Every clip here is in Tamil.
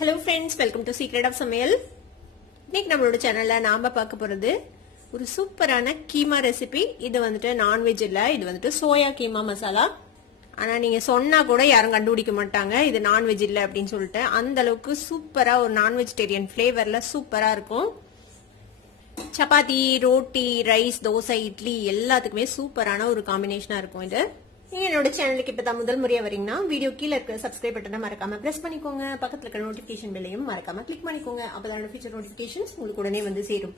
Hello friends, welcome to Secret of Samayal. இன்னைக்கு நம்மளோட சேனல்ல நாம பார்க்க போறது ஒரு சூப்பரான கீமா ரெசிபி. இது வந்துட்டு நான்வெஜ் இல்ல, இது வந்துட்டு சோயா கீமா மசாலா. ஆனா நீங்க சொன்னா கூட யாரும் கண்டுபிடிக்க மாட்டாங்க இது நான்வெஜ் இல்ல அப்படின்னு சொல்லிட்டு. அந்த அளவுக்கு சூப்பரா ஒரு நான் வெஜிடேரியன் ஃபிளேவர்ல சூப்பரா இருக்கும். சப்பாத்தி, ரோட்டி, ரைஸ், தோசை, இட்லி எல்லாத்துக்குமே சூப்பரான ஒரு காம்பினேஷனா இருக்கும் இது. நீங்க என்னோட சேனலுக்கு இப்பதான் முதல் முறையா வரீங்கன்னா வீடியோ கீழே இருக்க சப்ஸ்கிரைப் பட்டனை மறக்காம பிரஸ் பண்ணிக்கோங்க. பக்கத்துல இருக்க நோட்டிபிகேஷன் பெல்லையும் மறக்காம கிளிக் பண்ணிக்கோங்க. அப்பதான் ஃபியூச்சர் நோட்டிபிகேஷன்ஸ் உங்களுக்கு உடனே வந்து சேரும்.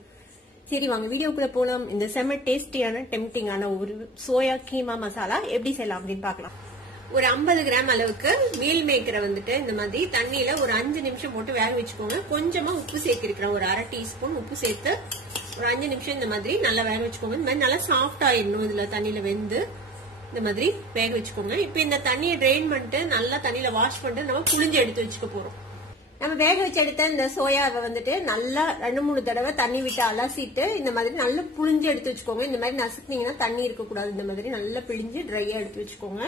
சரி வாங்க வீடியோக்குள்ள போலாம். இந்த செம்ம டேஸ்டியான டெம்டிங்கான ஒரு சோயா கீமா மசாலா எப்படி செய்யலாம் அப்படின்னு பாக்கலாம். ஒரு 50 கிராம் அளவுக்கு மீல் மேக்கரை வந்துட்டு இந்த மாதிரி தண்ணியில ஒரு 5 நிமிஷம் போட்டு வேக வச்சுக்கோங்க. கொஞ்சமா உப்பு சேர்த்திருக்கிறேன், ஒரு அரை டீஸ்பூன் உப்பு சேர்த்து ஒரு 5 நிமிஷம் இந்த மாதிரி நல்லா வேக வச்சுக்கோங்க. இந்த மாதிரி நல்லா சாஃப்ட் ஆயிடணும். இதுல தண்ணியில வெந்து இந்த மாதிரி வேக வச்சுக்கோங்க. இப்ப இந்த தண்ணியை ட்ரெயின் பண்ணிட்டு நல்லா தண்ணியில வாஷ் பண்ணிட்டு நம்ம புளிஞ்சு எடுத்து வச்சுக்க போறோம். நம்ம வேக வச்சு எடுத்த இந்த சோயாவை வந்துட்டு நல்லா 2-3 தடவை தண்ணி விட்டு அலசிட்டு இந்த மாதிரி நல்லா புளிஞ்சு எடுத்து வச்சுக்கோங்க. இந்த மாதிரி நசுக்குனீங்கன்னா தண்ணி இருக்கக்கூடாது. இந்த மாதிரி நல்லா பிழிஞ்சு ட்ரையா எடுத்து வச்சுக்கோங்க.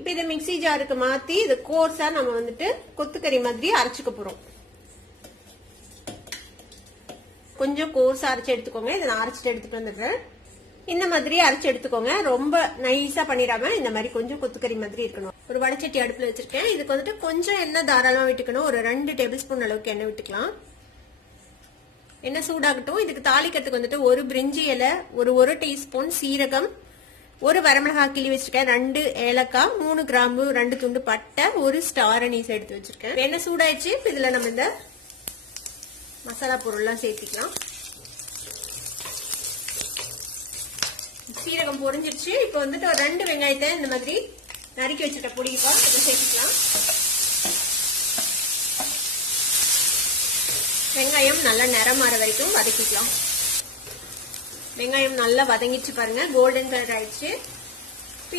இப்ப இதை மிக்சி ஜாருக்கு மாத்தி இது கோர்ஸா நம்ம வந்துட்டு கொத்துக்கறி மாதிரி அரைச்சுக்க போறோம். கொஞ்சம் கோர்ஸா அரைச்சு எடுத்துக்கோங்க. இதை நான் அரைச்சிட்டு எடுத்துட்டு வந்துடுறேன். இந்த மாதிரி அரைச்சு எடுத்துக்கோங்க. ரொம்ப நைஸா பண்ணிடாம இந்த மாதிரி கொஞ்சம் கொத்துக்கறி மாதிரி இருக்கணும். ஒரு வடச்சட்டி அடுப்புல வச்சிருக்கேன். இதுக்கு வந்துட்டு கொஞ்சம் எண்ணெய் தாராளமா விட்டுக்கணும். ஒரு 2 டேபிள் ஸ்பூன் அளவுக்கு எண்ணெய் விட்டுக்கலாம். எண்ணெய் சூடாகட்டும். இதுக்கு தாளிக்கிறதுக்கு வந்துட்டு ஒரு பிரிஞ்சி இலை, ஒரு டீஸ்பூன் சீரகம், ஒரு வரமிளகாய் கிள்ளி வச்சிருக்கேன், 2 ஏலக்காய், 3 கிராம்பு, 2 துண்டு பட்டை, ஒரு ஸ்டார் அனீஸ் எடுத்து வச்சிருக்கேன். எண்ணெய் சூடாயிடுச்சு. இதுல நம்ம இந்த மசாலா பொருள்லாம் சேர்த்திக்கலாம். சீரகம் பொரிஞ்சிருச்சு. இப்ப வந்துட்டு ஒரு 2 வெங்காயத்தை இந்த மாதிரி நறுக்கி வச்சுட்ட பொடிப்பா இதை சேர்த்துக்கலாம். வெங்காயம் நல்லா நிறம் மாற வரைக்கும் வதக்கிக்கலாம். வெங்காயம் நல்லா வதங்கிச்சு பாருங்க, கோல்டன் கலர் ஆயிடுச்சு.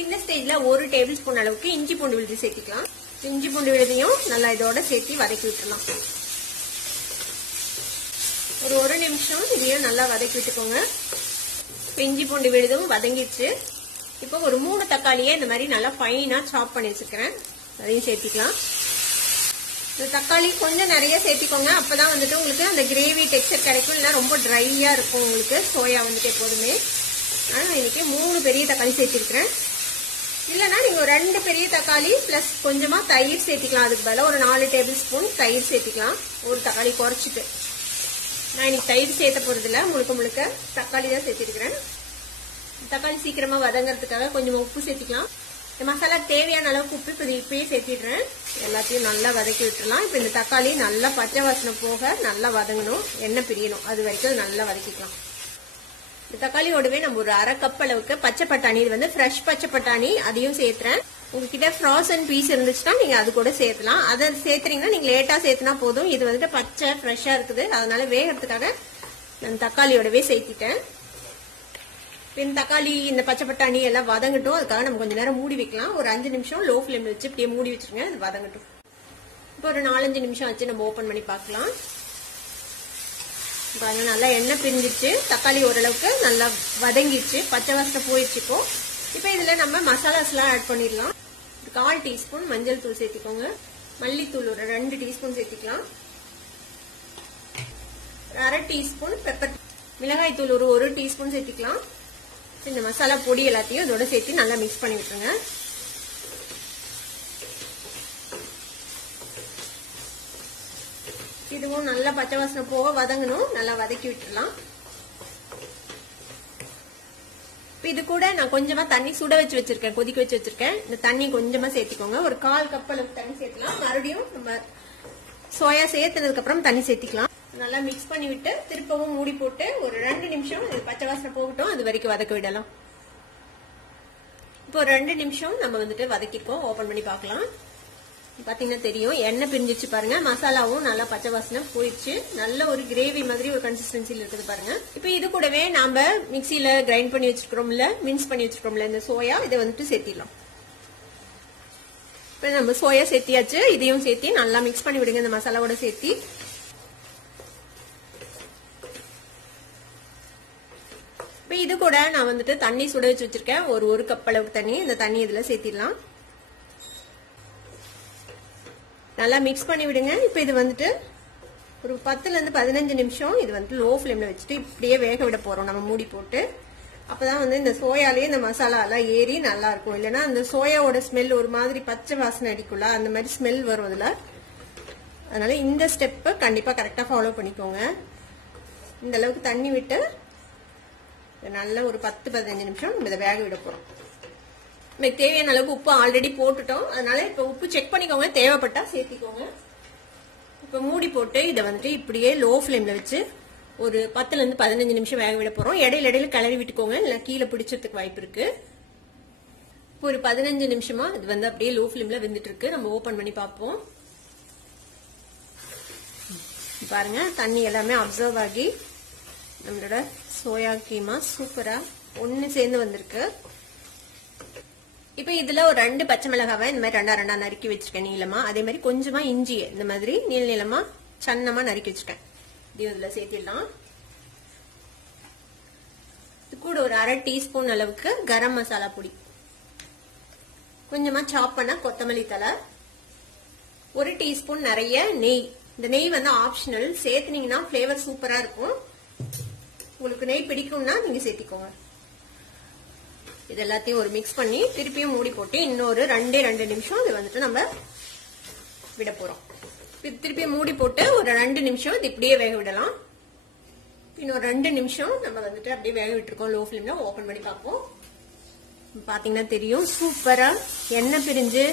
இந்த ஸ்டேஜ்ல 1 டேபிள் ஸ்பூன் அளவுக்கு இஞ்சி பூண்டு விழுது சேர்த்துக்கலாம். இஞ்சி பூண்டு விழுதையும் நல்லா இதோட சேர்த்து வதக்கி விட்டுலாம். ஒரு 1 நிமிஷம் இதையும் நல்லா வதக்கி விட்டுக்கோங்க. இஞ்சி பூண்டு விழுதும் வதங்கிடுச்சு. இப்போ ஒரு 3 தக்காளியை இந்த மாதிரி நல்லா ஃபைனா சாப் பண்ணி வச்சுக்கிறேன், அதையும் சேர்த்திக்கலாம். இந்த தக்காளி கொஞ்சம் நிறைய சேர்த்திக்கோங்க. அப்பதான் வந்துட்டு உங்களுக்கு அந்த கிரேவி டெக்ஸ்சர் கிடைக்கும். இல்லை ரொம்ப ட்ரையா இருக்கும் உங்களுக்கு சோயா வந்துட்டு எப்போதுமே. ஆனா இன்னைக்கு 3 பெரிய தக்காளி சேர்த்திருக்கிறேன். இல்லைன்னா நீங்க ஒரு 2 பெரிய தக்காளி பிளஸ் கொஞ்சமா தயிர் சேர்த்திக்கலாம். அதுக்கு பதிலாக ஒரு 4 டேபிள் ஸ்பூன் தயிர் சேர்த்திக்கலாம். ஒரு தக்காளி குறைச்சிட்டு. நான் இன்னைக்கு தயிர் சேர்த்த போறது இல்ல, முழுக்க தக்காளி தான் சேர்த்திருக்கிறேன். தக்காளி சீக்கிரமா வதங்கறதுக்காக கொஞ்சமா உப்பு சேர்த்திக்கலாம். இந்த மசாலா தேவையான அளவுக்கு உப்பு இப்பயே சேர்த்திடுறேன். எல்லாத்தையும் நல்லா வதக்கி விட்டுறலாம். இப்ப இந்த தக்காளி நல்லா பச்சை வாசனை போக நல்லா வதங்கணும், எண்ணெய் பிரியணும், அது வரைக்கும் நல்லா வதக்கிக்கலாம். இந்த தக்காளியோடவே நம்ம ஒரு அரை கப் அளவுக்கு பச்சை பட்டாணி, இது வந்து ஃப்ரெஷ் பச்சை பட்டாணி, அதையும் சேர்த்துறேன். உங்ககிட்ட ஃப்ரோசன் பீஸ் இருந்துச்சுன்னா நீங்க அது கூட சேர்த்தலாம். அதை சேர்த்துறீங்கன்னா நீங்க லேட்டா சேர்த்துனா போதும். இது வந்துட்டு பச்சை ஃப்ரெஷ்ஷா இருக்குது, அதனால வேகிறதுக்காக நான் தக்காளியோடவே சேர்த்திட்டேன். இந்த தக்காளி இந்த பச்சை பட்டாணி எல்லாம் வதங்கட்டும். அதுக்காக நம்ம கொஞ்சம் நேரம் மூடி வைக்கலாம். ஒரு 5 நிமிஷம் லோ ஃபிளேம்ல வச்சு இப்படியே மூடி வச்சிருங்க, அது வதங்கட்டும். இப்போ ஒரு 4-5 நிமிஷம் வச்சு நம்ம ஓபன் பண்ணி பார்க்கலாம். பாருங்க நல்லா எண்ணெய் பிரிஞ்சிச்சு, தக்காளி ஓரளவுக்கு நல்லா வதங்கிடுச்சு, பச்சை வாசனை போயிடுச்சுக்கோ. இப்ப இதுல நம்ம மசாலாஸ் எல்லாம் ஆட் பண்ணிடலாம். 1/4 டீஸ்பூன் மஞ்சள் தூள் சேர்த்திக்கோங்க. மல்லித்தூள் ஒரு 2 டீஸ்பூன் சேர்த்திக்கலாம். அரை டீஸ்பூன் பெப்பர், மிளகாய் தூள் ஒரு 1 டீஸ்பூன் சேர்த்திக்கலாம். இந்த மசாலா பொடி எல்லாத்தையும் இதோட சேர்த்து நல்லா மிக்ஸ் பண்ணி விட்டுருங்க. இதுவும் நல்லா பச்சை வாசனை போக வதங்கணும், நல்லா வதக்கி விட்டுடலாம். இது கூட நான் கொஞ்சமா தண்ணி சுட வச்சு வச்சிருக்கேன், கொதிக்க வச்சு வச்சிருக்கேன். இந்த தண்ணி கொஞ்சமா சேர்த்திக்கோங்க. ஒரு 1/4 கப் அளவுக்கு தண்ணி சேர்த்துக்கலாம். மறுபடியும் நம்ம சோயா சேர்த்ததுக்கு அப்புறம் தண்ணி சேர்த்திக்கலாம். நல்லா மிக்ஸ் பண்ணி விட்டு திருப்பவும் மூடி போட்டு ஒரு 2 நிமிஷம் பச்சை வாசனை போகட்டும், அது வரைக்கும் வதக்க விடலாம். இப்போ 2 நிமிஷம் நம்ம வந்துட்டு வதக்கிருக்கோம். ஓபன் பண்ணி பார்க்கலாம். பாத்தீங்கன்னா தெரியும், எண்ணெய் பிரிஞ்சிச்சு பாருங்க. மசாலாவும் நல்லா பச்சை வாசனை போயிடுச்சு. நல்ல ஒரு கிரேவி மாதிரி ஒரு கன்சிஸ்டன்சில இருக்குது பாருங்க. இப்ப இது கூடவே நாம மிக்சியில கிரைண்ட் பண்ணி வச்சிருக்கிறோம்ல, மின்ஸ் பண்ணி வச்சிருக்கோம்ல இந்த சோயா, இதை வந்துட்டு சேர்த்திடலாம். இப்ப நம்ம சோயா சேர்த்தியாச்சு. இதையும் சேர்த்தி நல்லா மிக்ஸ் பண்ணி விடுங்க இந்த மசாலாவோட சேர்த்தி. இப்ப இது கூட நான் வந்துட்டு தண்ணி சுட வச்சு வச்சிருக்கேன். ஒரு கப் அளவுக்கு தண்ணி. இந்த தண்ணி இதுல சேர்த்திடலாம். நல்லா மிக்ஸ் பண்ணி விடுங்க. இப்போ இது வந்துட்டு ஒரு 10ல இருந்து 15 நிமிஷம் இது வந்து லோ ஃப்ளேம்ல வச்சுட்டு இப்படியே வேக விட போறோம் நம்ம மூடி போட்டு. அப்பதான் வந்து இந்த சோயாலேயே இந்த மசாலா எல்லாம் ஏறி நல்லா இருக்கும். இல்லைன்னா அந்த சோயாவோட ஸ்மெல் ஒரு மாதிரி பச்சை வாசனை அடிக்கும்ல, அந்த மாதிரி ஸ்மெல் வரும் அதுல. அதனால இந்த ஸ்டெப்பை கண்டிப்பா கரெக்டா ஃபாலோ பண்ணிக்கோங்க. இந்த அளவுக்கு தண்ணி விட்டு நல்லா ஒரு 10-15 நிமிஷம் நம்ம இதை வேக விட போறோம். நமக்கு தேவையான அளவுக்கு உப்பு ஆல்ரெடி போட்டுட்டோம். அதனால இப்ப உப்பு செக் பண்ணிக்கோங்க, தேவைப்பட்டா சேர்த்திக்கோங்க. இப்ப மூடி போட்டு இதை வந்துட்டு இப்படியே லோ ஃப்ளேம்ல வச்சு ஒரு 10ல இருந்து 15 நிமிஷம் வேக விட போறோம். இடையில இடையில கிளறி விட்டுக்கோங்க, இல்ல கீழே பிடிச்சதுக்கு வாய்ப்பு இருக்கு. இப்போ ஒரு 15 நிமிஷமா இது வந்து அப்படியே லோ ஃப்ளேம்ல வெந்துட்டு இருக்கு. நம்ம ஓபன் பண்ணி பார்ப்போம். பாருங்க, தண்ணி எல்லாமே அப்சர்வ் ஆகி நம்மளோட சோயா கீமா சூப்பரா ஒன்னு சேர்ந்து வந்திருக்கு. இப்ப இதுல ஒரு 2 பச்சை மிளகாவை இந்த மாதிரி ரெண்டா நறுக்கி வச்சிருக்கேன் நீளமா. அதே மாதிரி கொஞ்சமா இஞ்சி இந்த மாதிரி நீளமா சன்னமா நறுக்கி வச்சிருக்கேன். இதுல சேர்த்திடலாம். இது கூட ஒரு 1/2 டீஸ்பூன் அளவுக்கு கரம் மசாலா பொடி, கொஞ்சமா சாப் பண்ண கொத்தமல்லி தழை, 1 டீஸ்பூன் நிறைய நெய். இந்த நெய் வந்து ஆப்ஷனல், சேர்த்துனீங்கன்னா ஃபிளேவர் சூப்பரா இருக்கும். உங்களுக்கு நெய் பிடிக்கும்னா நீங்க சேர்த்திக்கோங்க. இது எல்லாத்தையும் ஒரு மிக்ஸ் பண்ணி திருப்பியும் மூடி போட்டு இன்னொரு 2 நிமிஷம் இது வந்துட்டு நம்ம விட போறோம். திருப்பியும் மூடி போட்டு ஒரு 2 நிமிஷம் இது இப்படியே வேக விடலாம். இன்னொரு 2 நிமிஷம் நம்ம வந்துட்டு அப்படியே வேக விட்டுருக்கோம் லோ ஃப்ளேம்ல. ஓபன் பண்ணி பார்ப்போம். பாத்தீங்கன்னா தெரியும், சூப்பரா எண்ணெய் பிரிஞ்சு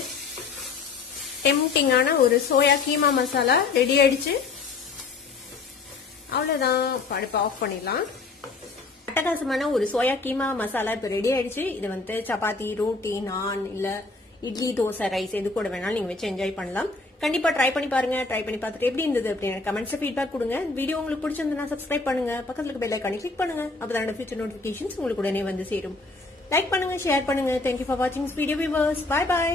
டெம்டிங்கான ஒரு சோயா கீமா மசாலா ரெடி ஆயிடுச்சு. அவ்வளவுதான், அடுப்பை ஆஃப் பண்ணிடலாம். அட்டகாசமான ஒரு சோயா கீமா மசாலா இப்ப ரெடி ஆயிடுச்சு. இது வந்து சப்பாத்தி, ரோட்டி, நான், இல்ல இட்லி, தோசை, ரைஸ் எது கூட வேணாலும் நீங்க வச்சு என்ஜாய் பண்ணலாம். கண்டிப்பா ட்ரை பண்ணி பாருங்க. ட்ரை பண்ணி பார்த்துட்டு எப்படி இருந்தது அப்படின்னு கமெண்ட்ஸ் ஃபீட்பேக் கொடுங்க. வீடியோ உங்களுக்கு பிடிச்சிருந்தா சப்ஸ்கிரைப் பண்ணுங்க, பக்கத்துல இருக்க பெல் ஐகானை கிளிக் பண்ணுங்க. அப்பதான் ஃபியூச்சர் நோட்டிபிகேஷன்ஸ் உங்களுக்கு உடனே வந்து சேரும். லைக் பண்ணுங்க, ஷேர் பண்ணுங்க. தேங்க்யூ ஃபார் வாட்சிங் வீடியோ வியூவர்ஸ். Bye by.